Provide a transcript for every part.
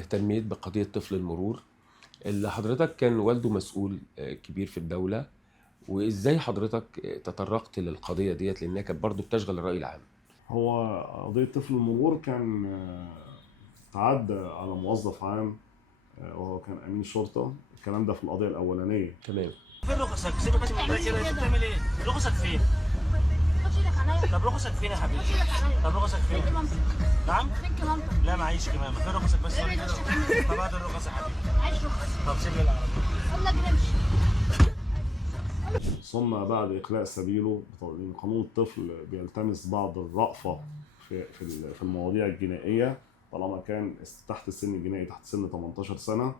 واهتميت بقضية طفل المرور اللي حضرتك كان والده مسؤول كبير في الدولة. وإزاي حضرتك تطرقت للقضية ديت لأنها كانت برضه بتشغل الرأي العام؟ هو قضية طفل المرور كان تعدى على موظف عام، وهو كان أمين شرطة. الكلام ده في القضية الأولانية. تمام. فين رخصك؟ سيبك من ده كده، انت بتعمل ايه؟ رخصك فين؟ طب رخصك فين يا حبيبي؟ طب رخصك فين؟ نعم؟ لا معيش كمامة، فين رخصك بس؟ طب هات الرخص يا حبيبي. طب سيب لي العربية. ثم بعد إخلاء سبيله، لأن قانون الطفل بيلتمس بعض الرأفة في المواضيع الجنائية طالما كان تحت السن الجنائي، تحت سن 18 سنة.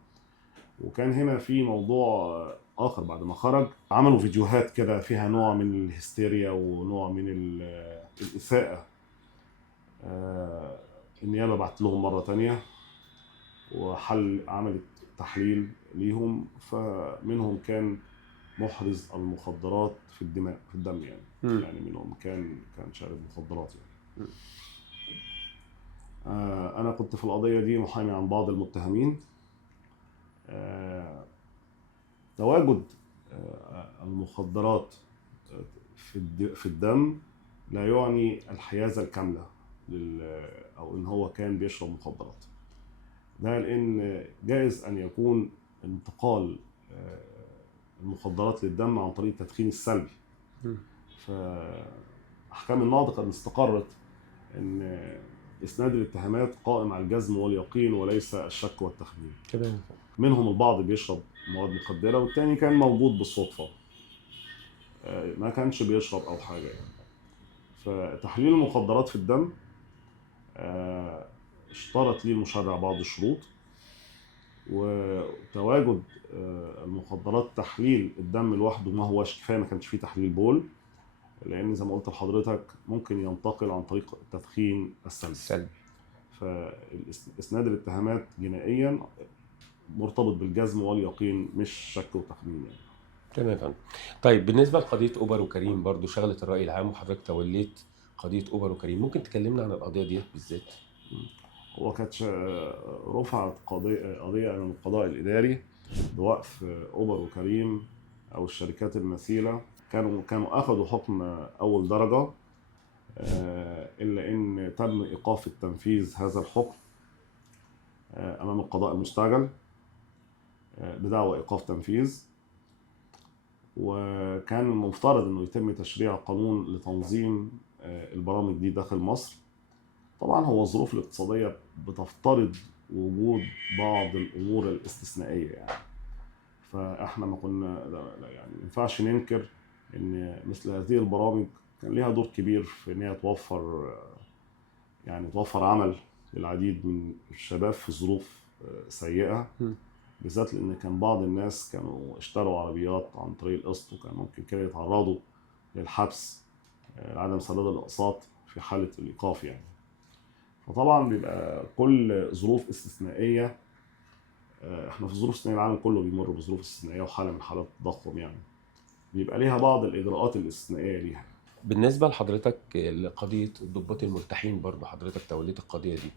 وكان هنا في موضوع آخر، بعد ما خرج عملوا فيديوهات كده فيها نوع من الهستيريا ونوع من الإساءة. النيابة بعت لهم مرة تانية عملت تحليل ليهم، فمنهم كان محرز المخدرات في الدم يعني. يعني منهم كان شارب مخدرات يعني. أنا كنت في القضية دي محامي عن بعض المتهمين. تواجد المخدرات في الدم لا يعني الحيازة الكاملة أو إن هو كان بيشرب مخدرات. ده لأن جائز أن يكون انتقال المخدرات للدم عن طريق التدخين السلبي. فأحكام النقض قد استقرت أن إسناد الاتهامات قائم على الجزم واليقين وليس الشك والتخمين. تمام. منهم البعض بيشرب مواد مخدرة، والتاني كان موجود بالصدفة، ما كانش بيشرب أو حاجة يعني. فتحليل المخدرات في الدم اشترط ليه المشرع بعض الشروط، وتواجد المخدرات تحليل الدم لوحده ما هوش كفايه، ما كانش فيه تحليل بول، لان زي ما قلت لحضرتك ممكن ينتقل عن طريق التدخين السلبي. فاسناد الاتهامات جنائيا مرتبط بالجزم واليقين، مش شك وتخمين يعني. تمام فندم. طيب بالنسبة لقضية أوبر وكريم برضو شغلت الرأي العام وحضرتك توليت قضية أوبر وكريم، ممكن تكلمنا عن القضية ديت بالذات؟ هو كانت رفعت قضية أمام القضاء الإداري بوقف أوبر وكريم أو الشركات المثيلة. كانوا أخذوا حكم أول درجة، إلا إن تم إيقاف التنفيذ هذا الحكم أمام القضاء المستعجل بدعوى إيقاف تنفيذ. وكان المفترض إنه يتم تشريع قانون لتنظيم البرامج دي داخل مصر. طبعا هو الظروف الاقتصادية بتفترض وجود بعض الأمور الاستثنائية يعني. فإحنا ما كنا يعني ما ينفعش ننكر إن مثل هذه البرامج كان ليها دور كبير في إن هي توفر عمل للعديد من الشباب في ظروف سيئة، بالذات لأن كان بعض الناس كانوا اشتروا عربيات عن طريق القسط، وكان ممكن كده يتعرضوا للحبس لعدم سداد الأقساط في حالة الإيقاف يعني. فطبعا بيبقى كل ظروف استثنائية، احنا في ظروف استثنائية، العالم كله بيمر بظروف استثنائية وحالة من حالات التضخم يعني، بيبقى ليها بعض الإجراءات الاستثنائية ليها. بالنسبة لحضرتك لقضية الضباط الملتحين برضو حضرتك توليت القضية دي،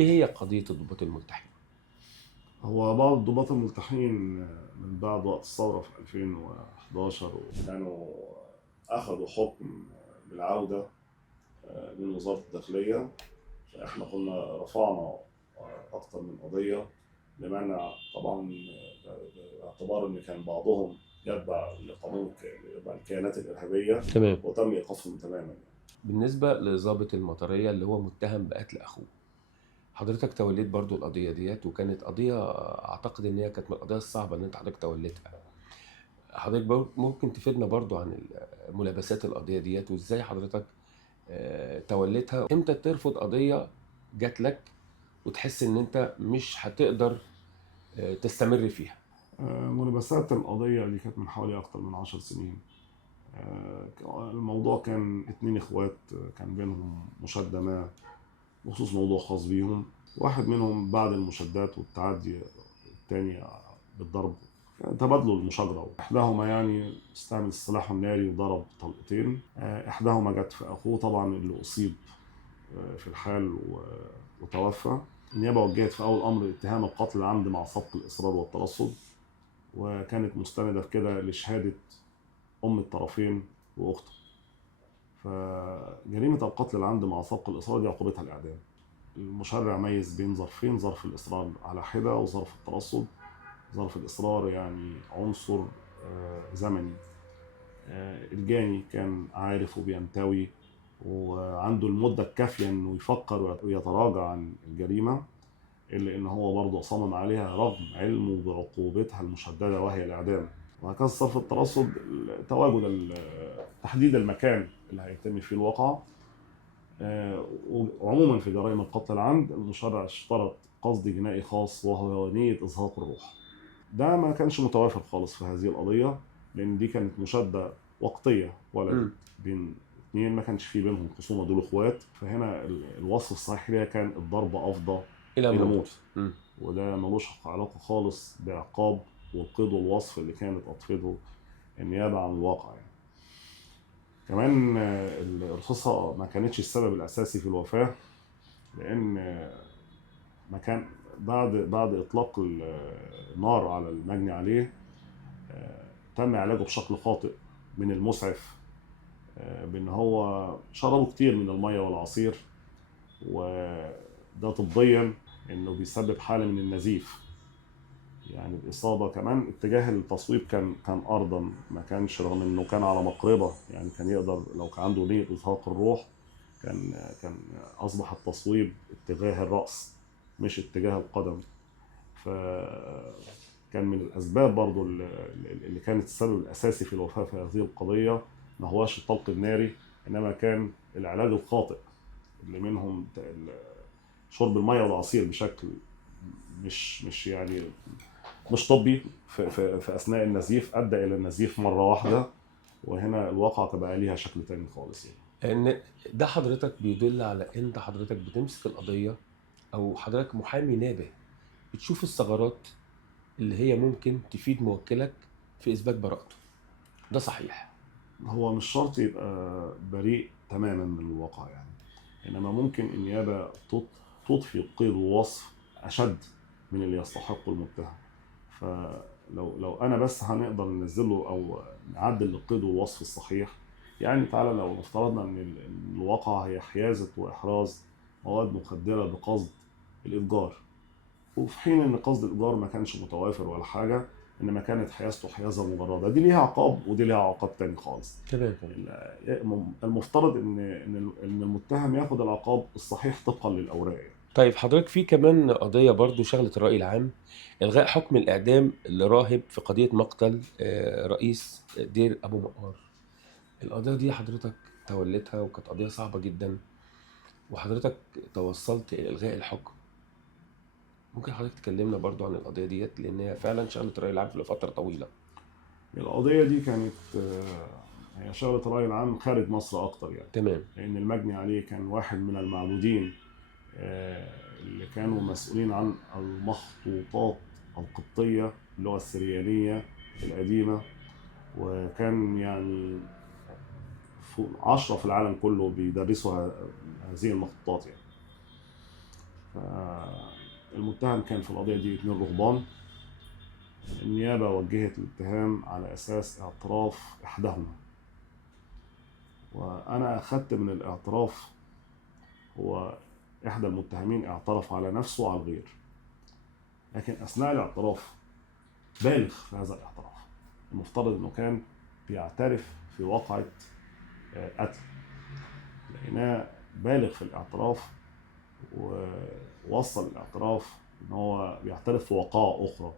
إيه هي قضية الضباط الملتحين؟ هو بعض الضباط الملتحين من بعد وقت الثورة في 2011 كانوا أخذوا حكم بالعودة من وزارة الداخلية. فإحنا كنا رفعنا أكثر من قضية لمنع، طبعا باعتبار إن كان بعضهم يتبع الكيانات الإرهابية. تمام. وتم إيقافهم تماما. بالنسبة لضابط المطرية اللي هو متهم بقتل أخوه، حضرتك توليت برضو القضية ديت، وكانت قضية أعتقد إن هي كانت من القضايا الصعبة إن أنت حضرتك توليتها. حضرتك ممكن تفيدنا برضو عن ملابسات القضية ديت، وإزاي حضرتك توليتها، إمتى ترفض قضية جات لك وتحس إن أنت مش هتقدر تستمر فيها؟ ملابسات القضية دي كانت من حوالي أكثر من 10 سنين. الموضوع كان 2 إخوات كان بينهم مشادة ما بخصوص موضوع خاص بيهم. واحد منهم بعد المشادات والتعدي الثاني بالضرب تبادلوا المشاجرة. إحداهما يعني استعمل السلاح الناري وضرب طلقتين. إحداهما جت في أخوه طبعا اللي أصيب في الحال وتوفى. النيابة وجهت في أول أمر اتهام القتل العمد مع سبق الإصرار والترصد، وكانت مستندة في كده لشهادة أم الطرفين وأخته. فجريمة القتل العمد مع سبق الإصرار دي عقوبتها الإعدام. المشرع ميز بين ظرفين، ظرف الإصرار على حدة وظرف الترصد. ظرف الإصرار يعني عنصر زمني، الجاني كان عارف وبينتوي وعنده المدة الكافية إنه يفكر ويتراجع عن الجريمة، إلا إن هو برضه صمم عليها رغم علمه بعقوبتها المشددة وهي الإعدام. وهكذا صرف الترصد تواجد تحديد المكان اللي هيتم فيه الواقعة. وعموما في جرائم القتل العمد المشرع اشترط قصد جنائي خاص وهو نية إزهاق الروح. ده ما كانش متوافر خالص في هذه القضية، لأن دي كانت مشادة وقتية ولد بين اثنين ما كانش في بينهم خصومة، دول اخوات. فهنا الوصف الصحيح ليها كان الضرب أفضى إلى موت. وده ملوش علاقة خالص بعقاب والقيد والوصف اللي كانت أطفده النيابة عن الواقع يعني. كمان الرصاصة ما كانتش السبب الأساسي في الوفاة، لأن ما كان بعد إطلاق النار على المجني عليه تم علاجه بشكل خاطئ من المسعف، بأن هو شربه كتير من المية والعصير، وده طبيا إنه بيسبب حالة من النزيف. يعني الإصابة كمان اتجاه التصويب كان أرضا، ما كانش، رغم إنه كان على مقربة، يعني كان يقدر لو كان عنده نية إزهاق الروح كان أصبح التصويب اتجاه الرأس مش اتجاه القدم. فكان من الأسباب برضو اللي كانت السبب الأساسي في الوفاة في هذه القضية ما هواش الطلق الناري، إنما كان العلاج الخاطئ، اللي منهم شرب المية والعصير بشكل مش يعني مش طبي في أثناء النزيف، أدى إلى النزيف مرة واحدة. وهنا الواقعة تبقى ليها شكل تاني خالص يعني. إن ده حضرتك بيدل على أنت حضرتك بتمسك القضية، أو حضرتك محامي نابه بتشوف الثغرات اللي هي ممكن تفيد موكلك في إثبات براءته. ده صحيح؟ هو مش شرط يبقى بريء تماما من الواقع يعني، إنما ممكن النيابة تضفي قيد ووصف أشد من اللي يستحق المتهم. فلو أنا بس هنقدر ننزله أو نعدل القيد والوصف الصحيح، يعني تعالى لو افترضنا إن الواقعة هي حيازة وإحراز مواد مخدرة بقصد الإتجار، وفي حين إن قصد الإتجار ما كانش متوافر ولا حاجة، إنما كانت حيازته حيازة مجردة، دي ليها عقاب ودي ليها عقاب تاني خالص. تمام. المفترض إن المتهم ياخد العقاب الصحيح طبقا للأوراق. طيب حضرتك في كمان قضية برضو شغلت الرأي العام، إلغاء حكم الإعدام لراهب في قضية مقتل رئيس دير أبو مقار. القضية دي حضرتك تولتها وكانت قضية صعبة جدا، وحضرتك توصلت إلى إلغاء الحكم. ممكن حضرتك تكلمنا برضو عن القضية ديت، لأن هي فعلا شغلت الرأي العام لفترة طويلة. القضية دي كانت هي شغلت الرأي العام خارج مصر أكتر يعني. تمام. لأن المجني عليه كان واحد من المعبودين اللي كانوا مسؤولين عن المخطوطات القبطية اللغة السريانية القديمة، وكان يعني 10 في العالم كله بيدرسوا هذه المخطوطات يعني. فالمتهم كان في القضية دي 2 رهبان. النيابة وجهت الاتهام على أساس اعتراف إحداهما، وأنا أخدت من الاعتراف هو إحدى المتهمين اعترف على نفسه وعلى الغير، لكن أثناء الاعتراف بالغ في هذا الاعتراف. المفترض أنه كان بيعترف في واقعة قتل، لقيناه بالغ في الاعتراف ووصل الاعتراف أنه هو بيعترف في وقائع أخرى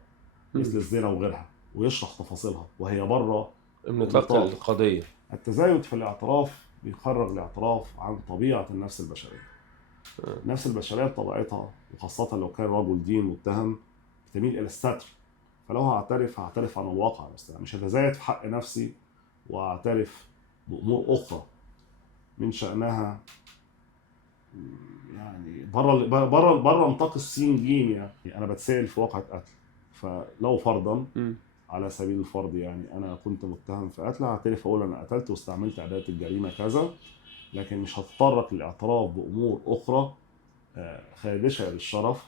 مثل الزنا وغيرها، ويشرح تفاصيلها وهي بره نطاق القضية. التزايد في الاعتراف بيخرج الاعتراف عن طبيعة النفس البشرية. النفس البشرية بطبيعتها، وخاصة لو كان رجل دين متهم، بتميل إلى الستر. فلو هعترف عن الواقع بس، مش هتزايد في حق نفسي واعترف بأمور أخرى من شأنها يعني بره نطاق السين جيم. يعني أنا بتسأل في واقعة قتل، فلو فرضا على سبيل الفرض يعني أنا كنت متهم في قتل، هعترف أقول أنا قتلت واستعملت أداة الجريمة كذا، لكن مش هتطرق للاعتراف بأمور أخرى خادشة للشرف،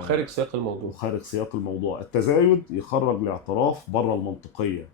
خارج سياق الموضوع. وخارج سياق الموضوع. التزايد يخرج الاعتراف بره المنطقية.